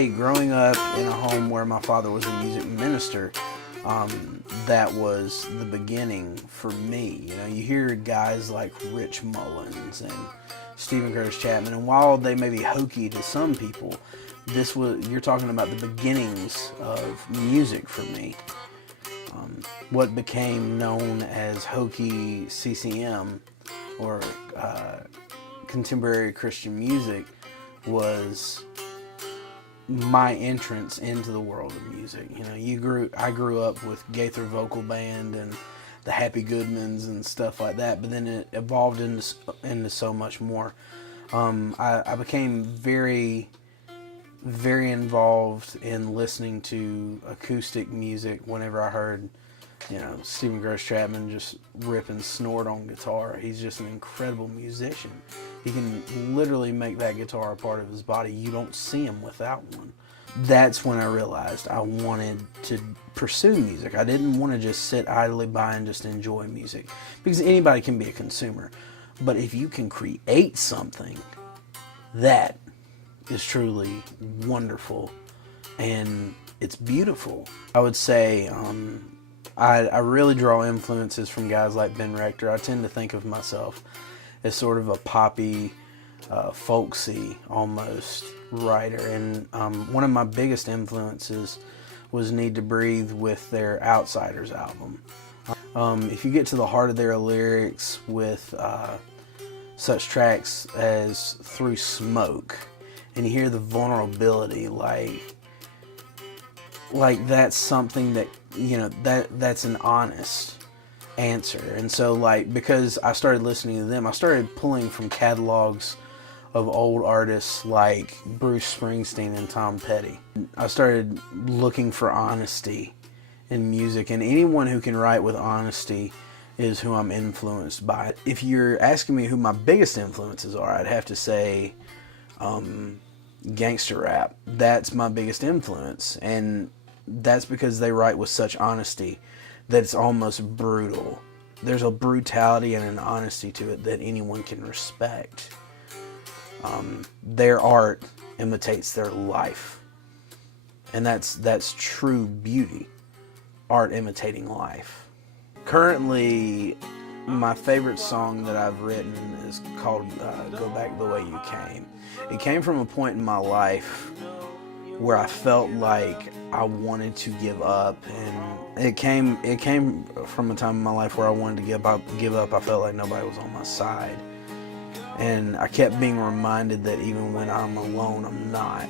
say, growing up in a home where my father was a music minister, that was the beginning for me. You know, you hear guys like Rich Mullins and Stephen Curtis Chapman, and while they may be hokey to some people, you're talking about the beginnings of music for me. What became known as hokey CCM, or contemporary Christian music, was my entrance into the world of music. You know, I grew up with Gaither Vocal Band and the Happy Goodmans and stuff like that, but then it evolved into so much more. I became very, very involved in listening to acoustic music whenever I heard, you know, Stephen Curtis Chapman just rip and snort on guitar. He's just an incredible musician. He can literally make that guitar a part of his body. You don't see him without one. That's when I realized I wanted to pursue music. I didn't want to just sit idly by and just enjoy music, because anybody can be a consumer. But if you can create something, that is truly wonderful, and it's beautiful. I would say I really draw influences from guys like Ben Rector. I tend to think of myself as sort of a poppy, folksy almost writer, and one of my biggest influences was Need to Breathe with their Outsiders album. If you get to the heart of their lyrics with such tracks as Through Smoke, and you hear the vulnerability, like that's something that, you know, that's an honest answer. And so, like, because I started listening to them, I started pulling from catalogs of old artists like Bruce Springsteen and Tom Petty. I started looking for honesty in music, and anyone who can write with honesty is who I'm influenced by. If you're asking me who my biggest influences are, I'd have to say gangster rap. That's my biggest influence, and that's because they write with such honesty that it's almost brutal. There's a brutality and an honesty to it that anyone can respect. Their art imitates their life, and that's true beauty. Art imitating life. Currently, my favorite song that I've written is called Go Back the Way You Came. It came from a point in my life where I felt like I wanted to give up, and it came from a time in my life where I wanted to give up. I felt like nobody was on my side, and I kept being reminded that even when I'm alone, I'm not.